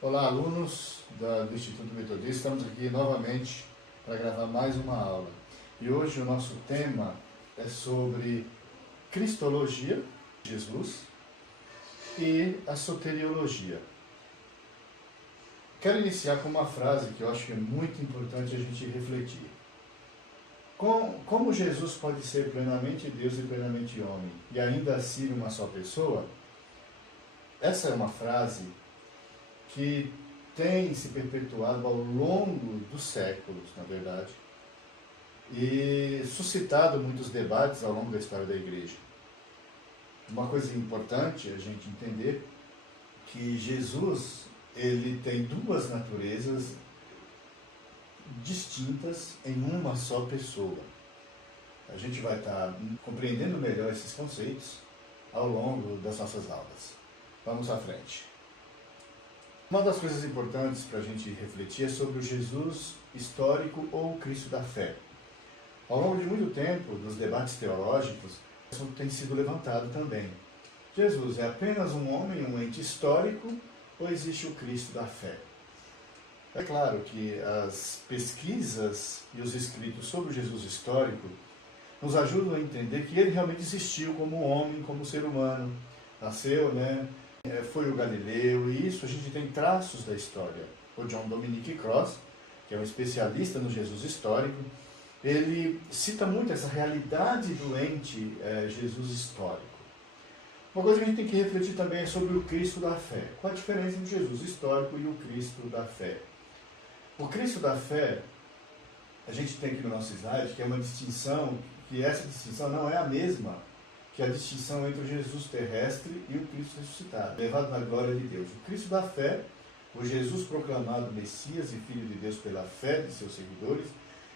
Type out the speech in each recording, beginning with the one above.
Olá, alunos do Instituto Metodista. Estamos aqui novamente para gravar mais uma aula. E hoje o nosso tema é sobre Cristologia, Jesus, e a soteriologia. Quero iniciar com uma frase que eu acho que é muito importante a gente refletir. Como Jesus pode ser plenamente Deus e plenamente homem, e ainda assim uma só pessoa? Essa é uma frase que tem se perpetuado ao longo dos séculos, na verdade, e suscitado muitos debates ao longo da história da Igreja. Uma coisa importante a gente entender que Jesus, ele tem duas naturezas distintas em uma só pessoa. A gente vai estar compreendendo melhor esses conceitos ao longo das nossas aulas. Vamos à frente. Uma das coisas importantes para a gente refletir é sobre o Jesus histórico ou o Cristo da fé. Ao longo de muito tempo, dos debates teológicos, isso tem sido levantado também. Jesus é apenas um homem, um ente histórico, ou existe o Cristo da fé? É claro que as pesquisas e os escritos sobre o Jesus histórico nos ajudam a entender que ele realmente existiu como homem, como ser humano. Nasceu, foi o Galileu, e isso a gente tem traços da história. O John Dominic Cross, que é um especialista no Jesus histórico, ele cita muito essa realidade do ente Jesus histórico. Uma coisa que a gente tem que refletir também é sobre o Cristo da fé. Qual a diferença entre o Jesus histórico e o Cristo da fé? O Cristo da fé, a gente tem aqui no nosso slide, que é uma distinção, que essa distinção não é a mesma que a distinção entre o Jesus terrestre e o Cristo ressuscitado, levado na glória de Deus. O Cristo da fé, o Jesus proclamado Messias e Filho de Deus pela fé de seus seguidores,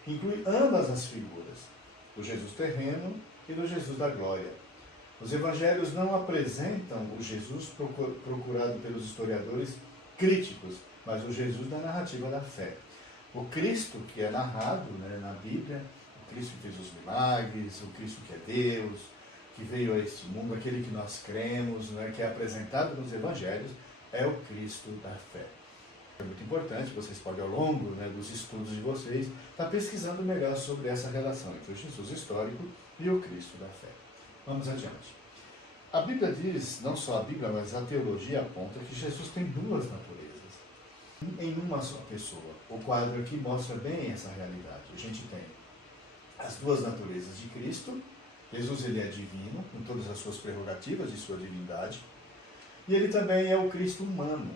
inclui ambas as figuras, do Jesus terreno e do Jesus da glória. Os evangelhos não apresentam o Jesus procurado pelos historiadores críticos, mas o Jesus da narrativa da fé. O Cristo que é narrado na Bíblia, o Cristo que fez os milagres, o Cristo que é Deus, que veio a este mundo, aquele que nós cremos, que é apresentado nos evangelhos, é o Cristo da fé. É muito importante, vocês podem, ao longo dos estudos de vocês, estar pesquisando melhor sobre essa relação entre o Jesus histórico e o Cristo da fé. Vamos adiante. A Bíblia diz, não só a Bíblia, mas a teologia aponta que Jesus tem duas naturezas em uma só pessoa. O quadro aqui mostra bem essa realidade. A gente tem as duas naturezas de Cristo. Jesus ele é divino, com todas as suas prerrogativas de sua divindade, e ele também é o Cristo humano,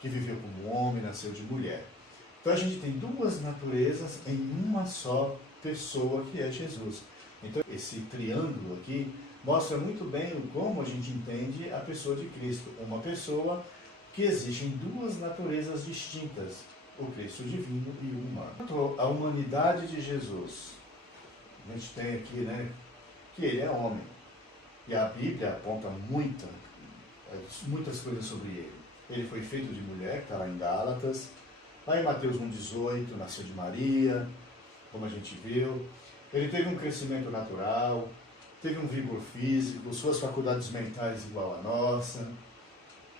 que viveu como homem, nasceu de mulher. Então a gente tem duas naturezas em uma só pessoa, que é Jesus. Então esse triângulo aqui mostra muito bem como a gente entende a pessoa de Cristo. Uma pessoa que existe em duas naturezas distintas, o Cristo divino e o humano. A humanidade de Jesus, a gente tem aqui, que ele é homem. E a Bíblia aponta muitas coisas sobre ele. Ele foi feito de mulher, que está lá em Gálatas. Lá em Mateus 1,18, nasceu de Maria, como a gente viu. Ele teve um crescimento natural, teve um vigor físico, suas faculdades mentais igual à nossa,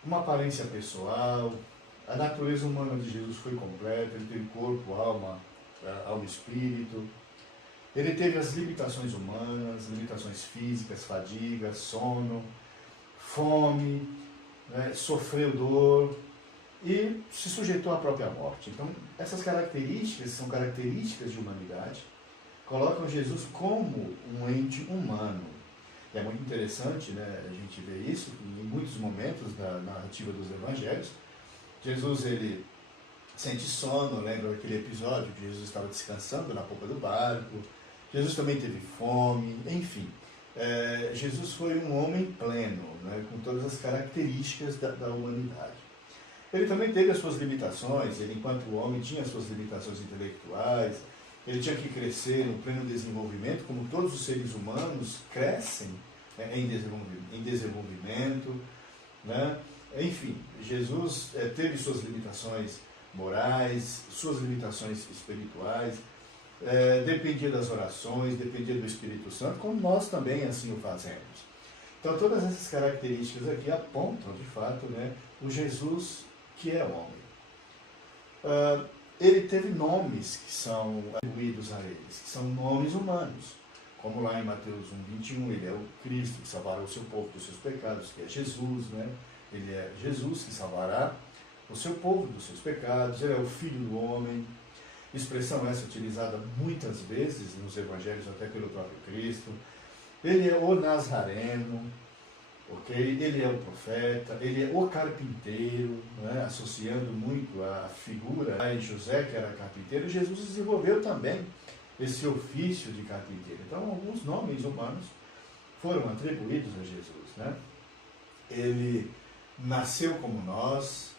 uma aparência pessoal. A natureza humana de Jesus foi completa, ele teve corpo, alma e espírito. Ele teve as limitações humanas, limitações físicas, fadiga, sono, fome, sofreu dor e se sujeitou à própria morte. Então, essas características são características de humanidade, colocam Jesus como um ente humano. E é muito interessante a gente ver isso, em muitos momentos da narrativa dos evangelhos. Jesus ele sente sono, lembra aquele episódio que Jesus estava descansando na popa do barco. Jesus também teve fome, enfim. Jesus foi um homem pleno, com todas as características da humanidade. Ele também teve as suas limitações, ele enquanto homem tinha as suas limitações intelectuais, ele tinha que crescer no pleno desenvolvimento, como todos os seres humanos crescem em desenvolvimento. Enfim, Jesus teve suas limitações morais, suas limitações espirituais, dependia das orações, dependia do Espírito Santo, como nós também assim o fazemos. Então todas essas características aqui apontam, de fato, o Jesus que é homem. Ele teve nomes que são atribuídos a eles, que são nomes humanos. Como lá em Mateus 1:21, ele é o Cristo que salvará o seu povo dos seus pecados, que é Jesus, né? Ele é Jesus que salvará o seu povo dos seus pecados, ele é o Filho do Homem. Expressão essa utilizada muitas vezes nos evangelhos, até pelo próprio Cristo. Ele é o Nazareno, ok? Ele é o profeta, ele é o carpinteiro, né? Associando muito a figura de José, que era carpinteiro. Jesus desenvolveu também esse ofício de carpinteiro. Então, alguns nomes humanos foram atribuídos a Jesus, né? Ele nasceu como nós,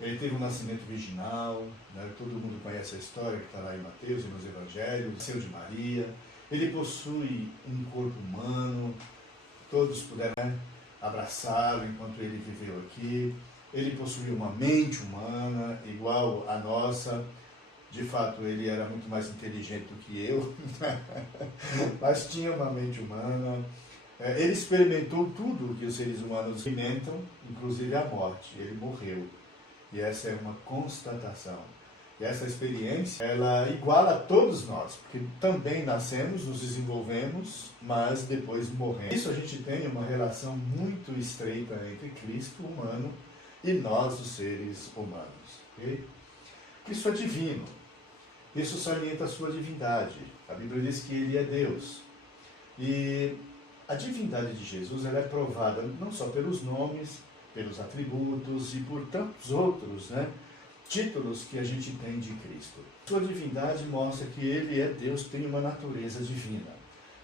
ele teve um nascimento virginal, né? Todo mundo conhece a história que está lá em Mateus e nos Evangelhos, nasceu de Maria. Ele possui um corpo humano, todos puderam, né, abraçá-lo enquanto ele viveu aqui. Ele possuía uma mente humana, igual à nossa. De fato, ele era muito mais inteligente do que eu, mas tinha uma mente humana. Ele experimentou tudo o que os seres humanos experimentam, inclusive a morte. Ele morreu. E essa é uma constatação. E essa experiência, ela iguala a todos nós, porque também nascemos, nos desenvolvemos, mas depois morremos. Isso a gente tem uma relação muito estreita entre Cristo humano e nós, os seres humanos. Okay? Isso é divino. Isso salienta a sua divindade. A Bíblia diz que ele é Deus. E a divindade de Jesus ela é provada não só pelos nomes, pelos atributos e por tantos outros, né, títulos que a gente tem de Cristo. Sua divindade mostra que ele é Deus, tem uma natureza divina.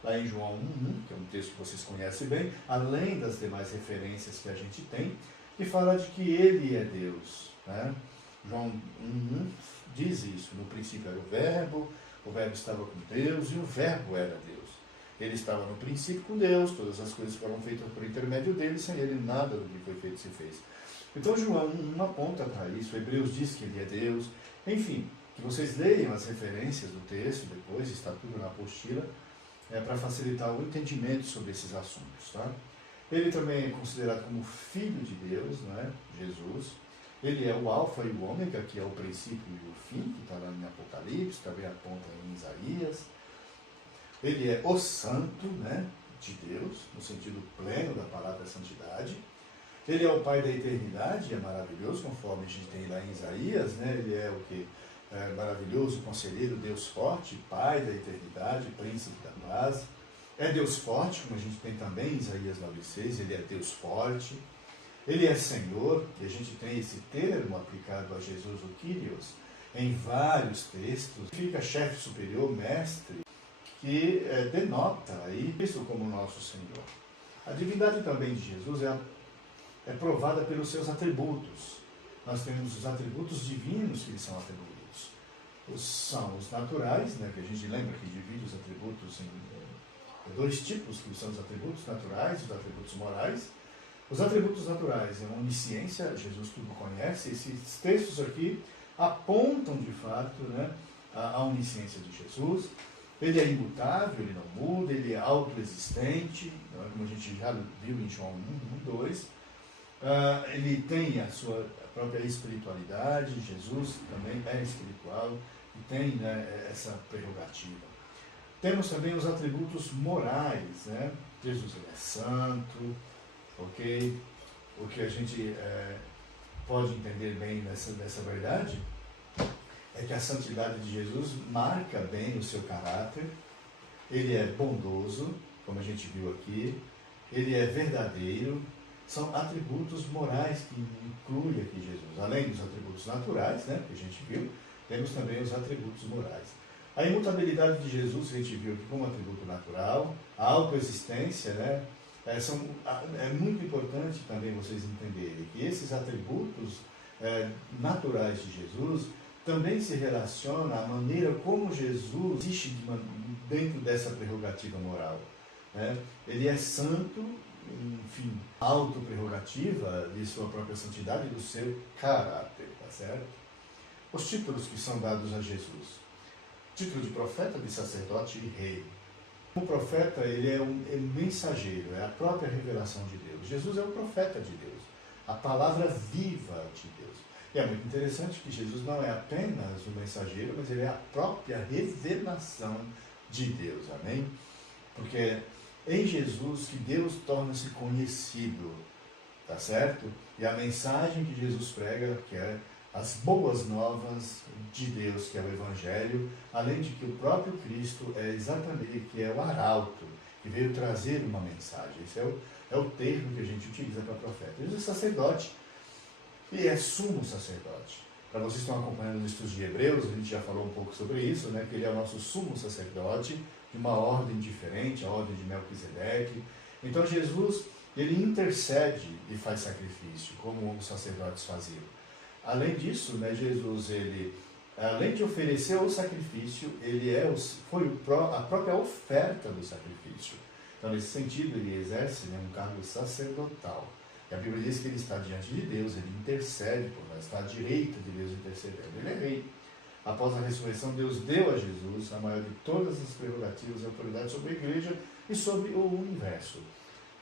Lá em João 1:1, que é um texto que vocês conhecem bem, além das demais referências que a gente tem, que fala de que ele é Deus, né? João 1:1 diz isso. No princípio era o verbo estava com Deus e o verbo era Deus. Ele estava no princípio com Deus, todas as coisas foram feitas por intermédio dele, sem ele nada do que foi feito se fez. Então João 1 aponta para isso, Hebreus diz que ele é Deus. Enfim, que vocês leiam as referências do texto depois, está tudo na apostila, para facilitar o entendimento sobre esses assuntos. Tá? Ele também é considerado como Filho de Deus, não é? Jesus. Ele é o Alfa e o Ômega, que é o princípio e o fim, que está lá em Apocalipse, também aponta em Isaías. Ele é o Santo, né, de Deus, no sentido pleno da palavra santidade. Ele é o Pai da eternidade, é maravilhoso, conforme a gente tem lá em Isaías, né? Ele é o que? É maravilhoso, conselheiro, Deus forte, Pai da eternidade, Príncipe da paz. É Deus forte, como a gente tem também em Isaías 9:6, ele é Deus forte. Ele é Senhor, e a gente tem esse termo aplicado a Jesus, o Kyrios, em vários textos. Fica chefe superior, mestre, que denota aí Cristo como nosso Senhor. A divindade também de Jesus é provada pelos seus atributos. Nós temos os atributos divinos que lhe são atribuídos. São os naturais, né, que a gente lembra que divide os atributos em dois tipos, que são os atributos naturais e os atributos morais. Os atributos naturais é a onisciência, Jesus tudo conhece. Esses textos aqui apontam de fato, né, a onisciência de Jesus. Ele é imutável, ele não muda, ele é autoexistente, como a gente já viu em João 1:2. Ele tem a sua própria espiritualidade, Jesus também é espiritual e tem, né, essa prerrogativa. Temos também os atributos morais, né? Jesus ele é santo, ok? O que a gente pode entender bem dessa verdade é que a santidade de Jesus marca bem o seu caráter. Ele é bondoso, como a gente viu aqui, ele é verdadeiro. São atributos morais que inclui aqui Jesus. Além dos atributos naturais, né, que a gente viu, temos também os atributos morais. A imutabilidade de Jesus, a gente viu aqui como atributo natural. A autoexistência, né, é muito importante também vocês entenderem que esses atributos naturais de Jesus também se relacionam à maneira como Jesus existe dentro dessa prerrogativa moral. Né? Ele é santo, enfim, auto-prerrogativa de sua própria santidade e do seu caráter, tá certo? Os títulos que são dados a Jesus. Título de profeta, de sacerdote e rei. O profeta, ele é um mensageiro, é a própria revelação de Deus. Jesus é o profeta de Deus, a palavra viva de Deus. E é muito interessante que Jesus não é apenas o mensageiro, mas ele é a própria revelação de Deus, amém? Porque é em Jesus que Deus torna-se conhecido, tá certo? E a mensagem que Jesus prega, que é as boas novas de Deus, que é o Evangelho, além de que o próprio Cristo é exatamente, que é o arauto, que veio trazer uma mensagem. Esse é o termo que a gente utiliza para profeta. Ele é sacerdote, e é sumo sacerdote. Para vocês que estão acompanhando os estudos de Hebreus, a gente já falou um pouco sobre isso, né? Que ele é o nosso sumo sacerdote, de uma ordem diferente, a ordem de Melquisedeque. Então Jesus, ele intercede e faz sacrifício, como os sacerdotes faziam. Além disso, né, Jesus, ele, além de oferecer o sacrifício, ele foi a própria oferta do sacrifício. Então, nesse sentido, ele exerce, né, um cargo sacerdotal. E a Bíblia diz que ele está diante de Deus, ele intercede por nós, está à direita de Deus intercedendo. Ele é rei. Após a ressurreição, Deus deu a Jesus a maior de todas as prerrogativas e autoridade sobre a igreja e sobre o universo.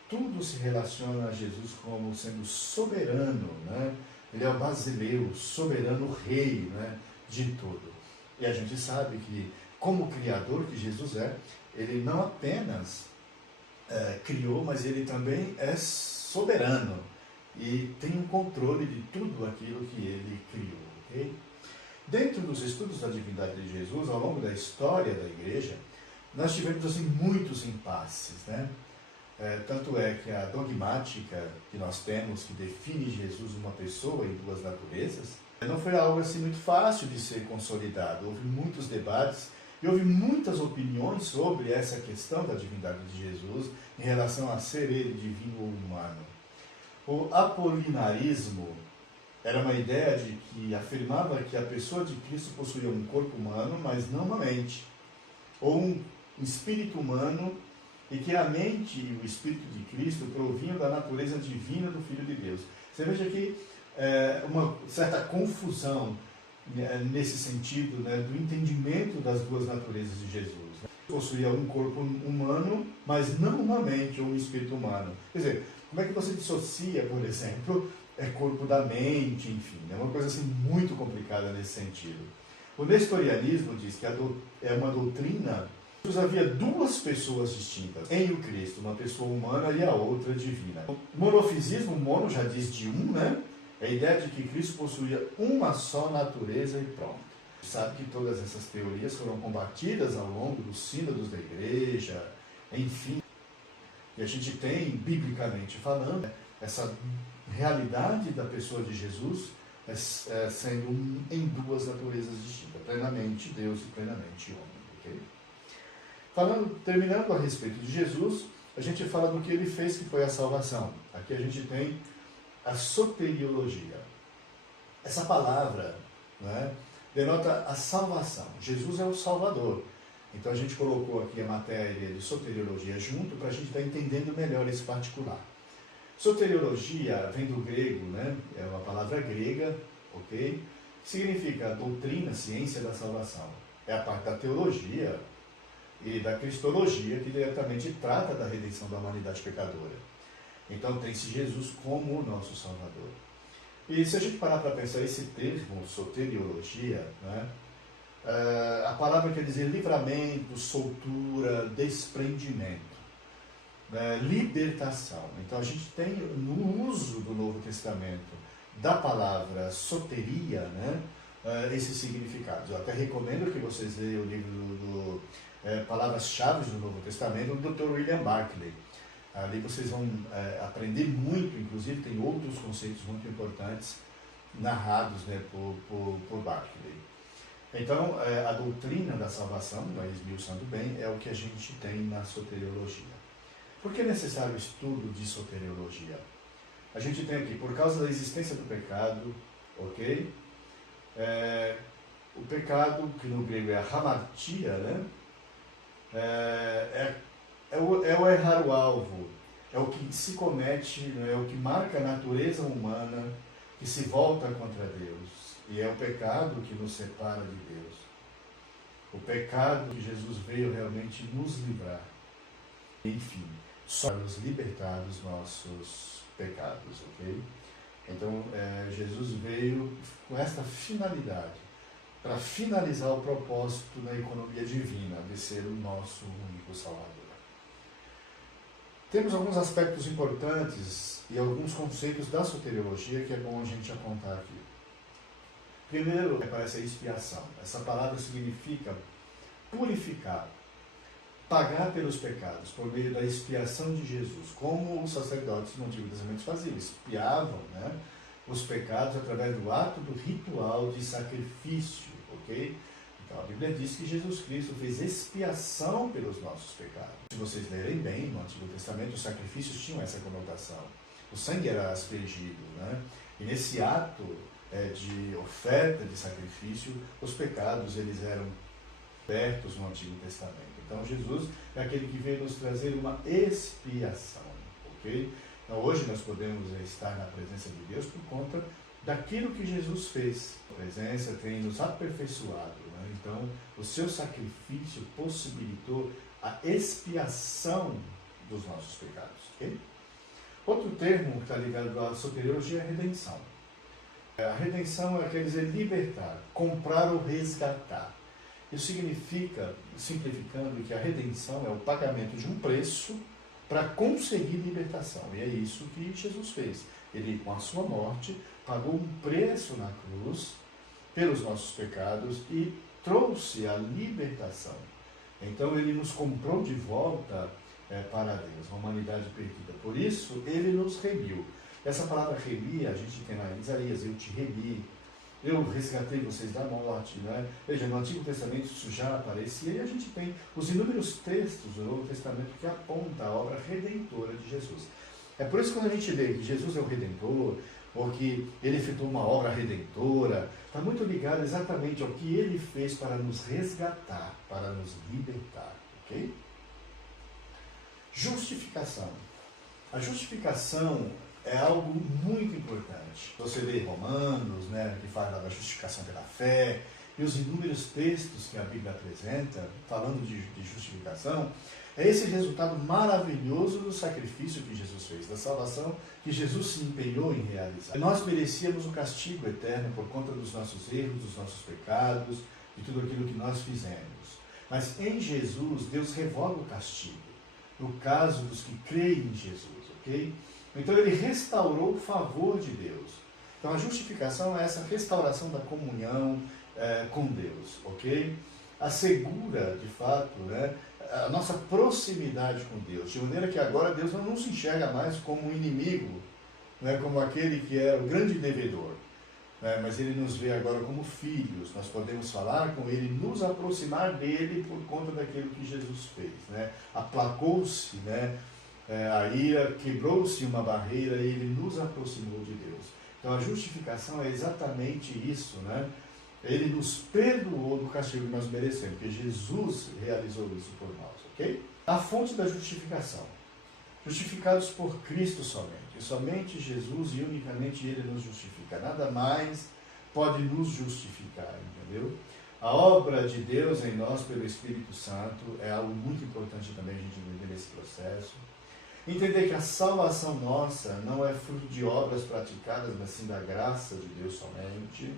Tudo se relaciona a Jesus como sendo soberano, né? Ele é o basileus, soberano rei, né, de tudo. E a gente sabe que, como criador que Jesus é, ele não apenas criou, mas ele também é soberano e tem um controle de tudo aquilo que ele criou. Okay? Dentro dos estudos da divindade de Jesus, ao longo da história da igreja, nós tivemos assim, muitos impasses, né? Tanto é que a dogmática que nós temos, que define Jesus uma pessoa em duas naturezas, não foi algo assim muito fácil de ser consolidado. Houve muitos debates e houve muitas opiniões sobre essa questão da divindade de Jesus em relação a ser ele divino ou humano. O apolinarismo era uma ideia de que afirmava que a pessoa de Cristo possuía um corpo humano, mas não uma mente, ou um espírito humano, e que a mente e o Espírito de Cristo provinham da natureza divina do Filho de Deus. Você veja que uma certa confusão nesse sentido, né, do entendimento das duas naturezas de Jesus. Né? Possuía um corpo humano, mas não uma mente ou um espírito humano. Quer dizer, como é que você dissocia, por exemplo, corpo da mente, enfim, é uma coisa assim muito complicada nesse sentido. O nestorianismo diz que é uma doutrina. Havia duas pessoas distintas em o Cristo, uma pessoa humana e a outra divina. O monofisismo, mono já diz de um, né? É a ideia de que Cristo possuía uma só natureza e pronto. Sabe que todas essas teorias foram combatidas ao longo dos sínodos da igreja, enfim. E a gente tem, biblicamente falando, essa realidade da pessoa de Jesus sendo em duas naturezas distintas, plenamente Deus e plenamente homem. Okay? Terminando a respeito de Jesus, a gente fala do que ele fez, que foi a salvação. Aqui a gente tem a soteriologia. Essa palavra, né, denota a salvação. Jesus é o Salvador. Então a gente colocou aqui a matéria de soteriologia junto para a gente estar entendendo melhor esse particular. Soteriologia vem do grego, né, é uma palavra grega, ok? Que significa doutrina, ciência da salvação. É a parte da teologia e da cristologia, que diretamente trata da redenção da humanidade pecadora. Então tem-se Jesus como o nosso Salvador. E se a gente parar para pensar esse termo, soteriologia, né, a palavra quer dizer livramento, soltura, desprendimento, né, libertação. Então a gente tem no uso do Novo Testamento da palavra soteria, né, esses significados. Eu até recomendo que vocês leiam o livro Palavras-Chave do Novo Testamento, do Dr. William Barclay. Ali vocês vão aprender muito, inclusive tem outros conceitos muito importantes narrados, né, por Barclay. Então, a doutrina da salvação, esmiuçando bem, é o que a gente tem na soteriologia. Por que é necessário o estudo de soteriologia? A gente tem aqui, por causa da existência do pecado, ok? O pecado, que no grego é a hamartia, né? É o errar o alvo, é o que se comete, é o que marca a natureza humana que se volta contra Deus. E é o pecado que nos separa de Deus. O pecado que Jesus veio realmente nos livrar. Enfim, só nos libertar dos nossos pecados, ok? Então, Jesus veio com esta finalidade, para finalizar o propósito da economia divina, de ser o nosso único Salvador. Temos alguns aspectos importantes e alguns conceitos da soteriologia que é bom a gente apontar aqui. Primeiro, aparece a expiação. Essa palavra significa purificar, pagar pelos pecados, por meio da expiação de Jesus, como os sacerdotes no Antigo Testamento faziam, expiavam, né, os pecados através do ato do ritual de sacrifício, ok? Então a Bíblia diz que Jesus Cristo fez expiação pelos nossos pecados. Se vocês lerem bem, no Antigo Testamento os sacrifícios tinham essa conotação. O sangue era aspergido, né? E nesse ato de oferta de sacrifício, os pecados eles eram cobertos no Antigo Testamento. Então Jesus é aquele que veio nos trazer uma expiação, ok? Então hoje nós podemos estar na presença de Deus por conta daquilo que Jesus fez. A presença tem nos aperfeiçoado, né? Então o seu sacrifício possibilitou a expiação dos nossos pecados, ok? Outro termo que está ligado à soteriologia é a redenção. A redenção quer dizer libertar, comprar ou resgatar. Isso significa, simplificando, que a redenção é o pagamento de um preço para conseguir libertação. E é isso que Jesus fez. Ele, com a sua morte, pagou um preço na cruz pelos nossos pecados e trouxe a libertação. Então ele nos comprou de volta para Deus, a humanidade perdida. Por isso, ele nos remiu. Essa palavra remir, a gente tem lá em Isaías, eu te remi, eu resgatei vocês da morte, né? Veja, no Antigo Testamento isso já aparecia e a gente tem os inúmeros textos do Novo Testamento que apontam a obra redentora de Jesus. É por isso que quando a gente lê que Jesus é o Redentor, ou que ele efetuou uma obra redentora, está muito ligado exatamente ao que ele fez para nos resgatar, para nos libertar, ok? Justificação. A justificação é algo muito importante. Você lê Romanos, né, que fala da justificação pela fé, e os inúmeros textos que a Bíblia apresenta, falando de justificação, é esse resultado maravilhoso do sacrifício que Jesus fez, da salvação que Jesus se empenhou em realizar. Nós merecíamos o castigo eterno por conta dos nossos erros, dos nossos pecados, de tudo aquilo que nós fizemos. Mas em Jesus, Deus revoga o castigo, no caso dos que creem em Jesus, ok? Então ele restaurou o favor de Deus. Então a justificação é essa restauração da comunhão com Deus, ok? Assegura, de fato, né, a nossa proximidade com Deus, de maneira que agora Deus não nos enxerga mais como um inimigo, né, como aquele que era o grande devedor, né, mas Ele nos vê agora como filhos. Nós podemos falar com Ele, nos aproximar dEle por conta daquilo que Jesus fez, né? Aplacou-se, né, a ira, quebrou-se uma barreira e Ele nos aproximou de Deus. Então a justificação é exatamente isso, né? Ele nos perdoou do castigo que nós merecemos, porque Jesus realizou isso por nós, ok? A fonte da justificação. Justificados por Cristo somente. E somente Jesus e unicamente Ele nos justifica. Nada mais pode nos justificar, entendeu? A obra de Deus em nós pelo Espírito Santo é algo muito importante também a gente entender nesse processo. Entender que a salvação nossa não é fruto de obras praticadas, mas sim da graça de Deus somente.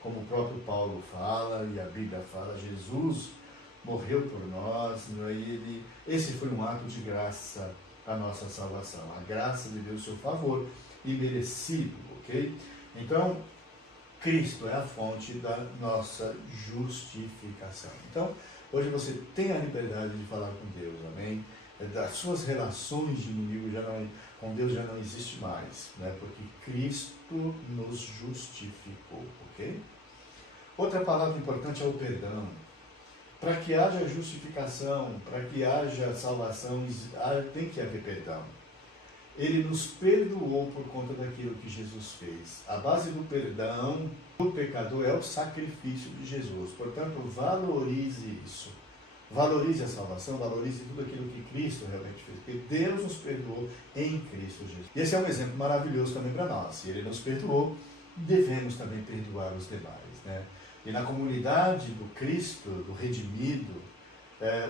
Como o próprio Paulo fala e a Bíblia fala, Jesus morreu por nós, e esse foi um ato de graça, a nossa salvação. A graça de Deus, seu favor imerecido, ok? Então, Cristo é a fonte da nossa justificação. Então, hoje você tem a liberdade de falar com Deus, amém? Das suas relações de inimigo com Deus já não existe mais, né? Porque Cristo nos justificou, ok? Outra palavra importante é o perdão. Para que haja justificação, para que haja salvação, tem que haver perdão. Ele nos perdoou por conta daquilo que Jesus fez. A base do perdão do pecador é o sacrifício de Jesus. Portanto, valorize isso. Valorize a salvação, valorize tudo aquilo que Cristo realmente fez, porque Deus nos perdoou em Cristo Jesus. E esse é um exemplo maravilhoso também para nós. Se Ele nos perdoou, devemos também perdoar os demais, né? E na comunidade do Cristo, do redimido,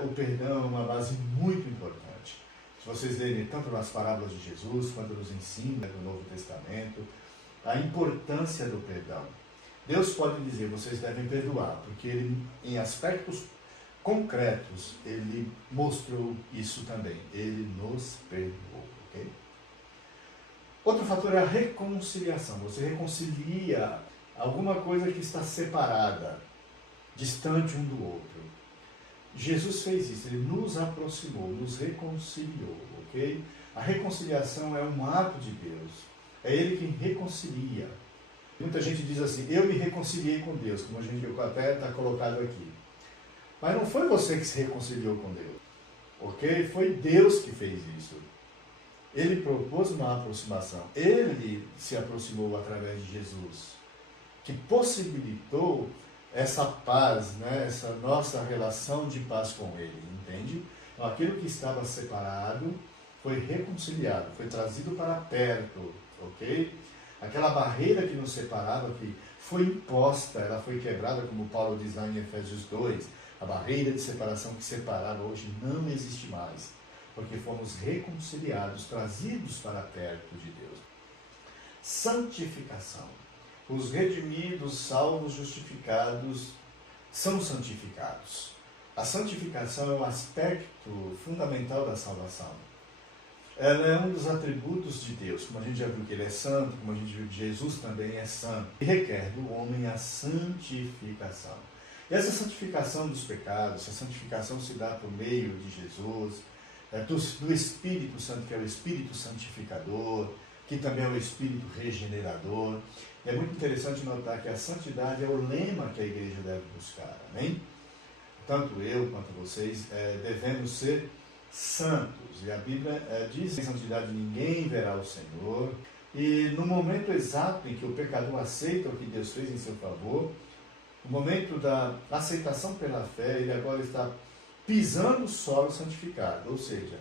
o perdão é uma base muito importante. Se vocês lerem tanto nas parábolas de Jesus, quanto nos ensina no Novo Testamento, a importância do perdão. Deus pode dizer, vocês devem perdoar, porque Ele, em aspectos concretos, Ele mostrou isso também. Ele nos perdoou, ok? Outro fator é a reconciliação. Você reconcilia alguma coisa que está separada, distante um do outro. Jesus fez isso, Ele nos aproximou, nos reconciliou, ok? A reconciliação é um ato de Deus. É Ele quem reconcilia. Muita gente diz assim, eu me reconciliei com Deus, como a gente até está colocado aqui. Mas não foi você que se reconciliou com Deus, ok? Foi Deus que fez isso. Ele propôs uma aproximação. Ele se aproximou através de Jesus, que possibilitou essa paz, né? Essa nossa relação de paz com Ele, entende? Então, aquilo que estava separado foi reconciliado, foi trazido para perto, ok? Aquela barreira que nos separava, que foi imposta, ela foi quebrada, como Paulo diz lá em Efésios 2, a barreira de separação que separava hoje não existe mais, porque fomos reconciliados, trazidos para perto de Deus. Santificação. Os redimidos, salvos, justificados, são santificados. A santificação é um aspecto fundamental da salvação. Ela é um dos atributos de Deus, como a gente já viu que Ele é santo, como a gente viu que Jesus também é santo. E requer do homem a santificação. E essa santificação dos pecados, essa santificação se dá por meio de Jesus, do Espírito Santo, que é o Espírito Santificador, que também é o Espírito Regenerador. E é muito interessante notar que a santidade é o lema que a igreja deve buscar, amém? Tanto eu quanto vocês devemos ser santos. E a Bíblia diz que em santidade ninguém verá o Senhor. E no momento exato em que o pecador aceita o que Deus fez em seu favor, no momento da aceitação pela fé, ele agora está pisando o solo santificado. Ou seja,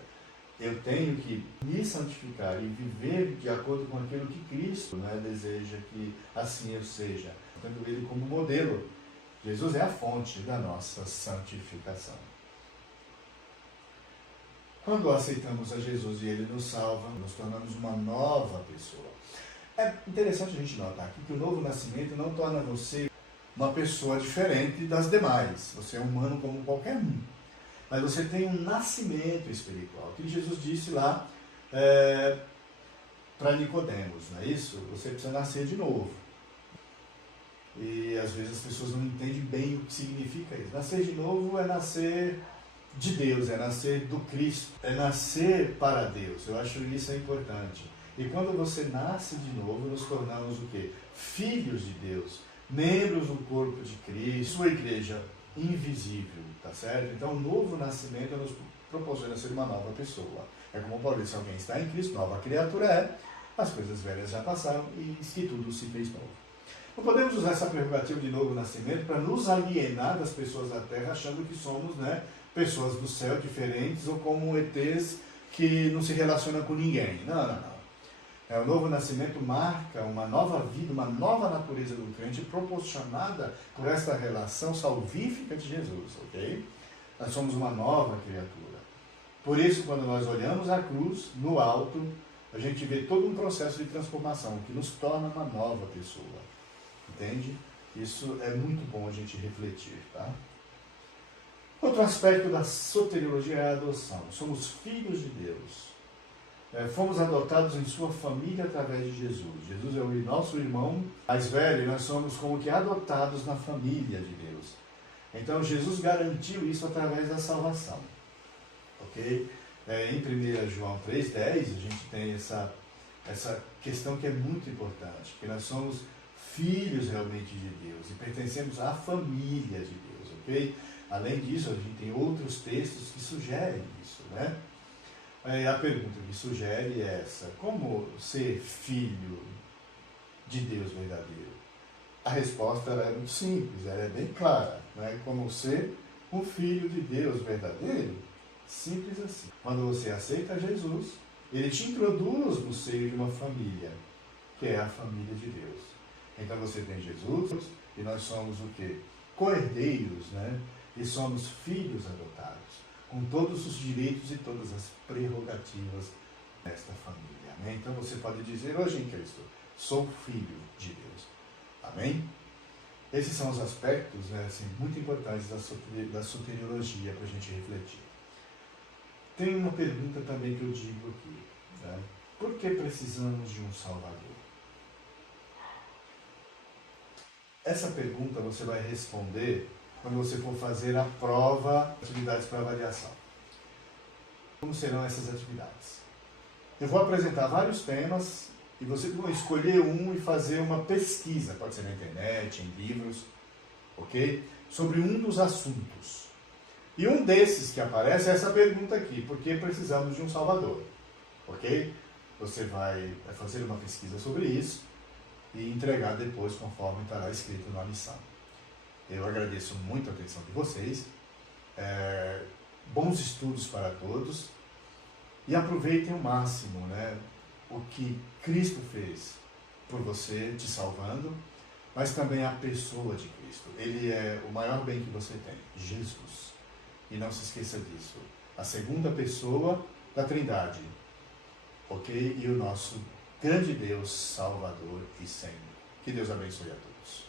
eu tenho que me santificar e viver de acordo com aquilo que Cristo, né, deseja que assim eu seja, tendo Ele como modelo. Jesus é a fonte da nossa santificação. Quando aceitamos a Jesus e Ele nos salva, nos tornamos uma nova pessoa. É interessante a gente notar aqui que o novo nascimento não torna você uma pessoa diferente das demais. Você é humano como qualquer um. Mas você tem um nascimento espiritual. Que Jesus disse lá para Nicodemos, não é isso? Você precisa nascer de novo. E às vezes as pessoas não entendem bem o que significa isso. Nascer de novo é nascer de Deus, é nascer do Cristo, é nascer para Deus. Eu acho isso importante. E quando você nasce de novo, nos tornamos o quê? Filhos de Deus, membros do corpo de Cristo, sua igreja invisível, tá certo? Então o novo nascimento nos proporciona ser uma nova pessoa. É como Paulo disse, alguém está em Cristo, nova criatura é, as coisas velhas já passaram e que tudo se fez novo. Não podemos usar essa prerrogativa de novo nascimento para nos alienar das pessoas da terra, achando que somos, né, pessoas do céu diferentes ou como ETs que não se relacionam com ninguém. Não. O novo nascimento marca uma nova vida, uma nova natureza do crente proporcionada por esta relação salvífica de Jesus, ok? Nós somos uma nova criatura. Por isso, quando nós olhamos a cruz, no alto, a gente vê todo um processo de transformação que nos torna uma nova pessoa. Entende? Isso é muito bom a gente refletir, tá? Outro aspecto da soteriologia é a adoção. Somos filhos de Deus. Fomos adotados em sua família através de Jesus. Jesus é o nosso irmão mais velho e nós somos como que adotados na família de Deus. Então Jesus garantiu isso através da salvação. Ok? Em 1 João 3,10 a gente tem essa questão que é muito importante, que nós somos filhos realmente de Deus e pertencemos à família de Deus. Ok? Além disso, a gente tem outros textos que sugerem isso, né? A pergunta que sugere é essa: como ser filho de Deus verdadeiro? A resposta é muito simples, ela é bem clara, né? Como ser um filho de Deus verdadeiro? Simples assim. Quando você aceita Jesus, Ele te introduz no seio de uma família, que é a família de Deus. Então você tem Jesus e nós somos o quê? Co-herdeiros, né? E somos filhos adotados, com todos os direitos e todas as prerrogativas desta família. Né? Então você pode dizer hoje em Cristo, sou filho de Deus. Amém? Esses são os aspectos, né, assim, muito importantes da soteriologia para a gente refletir. Tem uma pergunta também que eu digo aqui, né? Por que precisamos de um Salvador? Essa pergunta você vai responder quando você for fazer a prova de atividades para avaliação. Como serão essas atividades? Eu vou apresentar vários temas e você vai escolher um e fazer uma pesquisa, pode ser na internet, em livros, ok? Sobre um dos assuntos. E um desses que aparece é essa pergunta aqui, por que precisamos de um Salvador? Ok? Você vai fazer uma pesquisa sobre isso e entregar depois conforme estará escrito na lição. Eu agradeço muito a atenção de vocês, bons estudos para todos e aproveitem o máximo, né, o que Cristo fez por você, te salvando, mas também a pessoa de Cristo. Ele é o maior bem que você tem, Jesus. E não se esqueça disso. A segunda pessoa da Trindade, ok? E o nosso grande Deus, Salvador e Senhor. Que Deus abençoe a todos.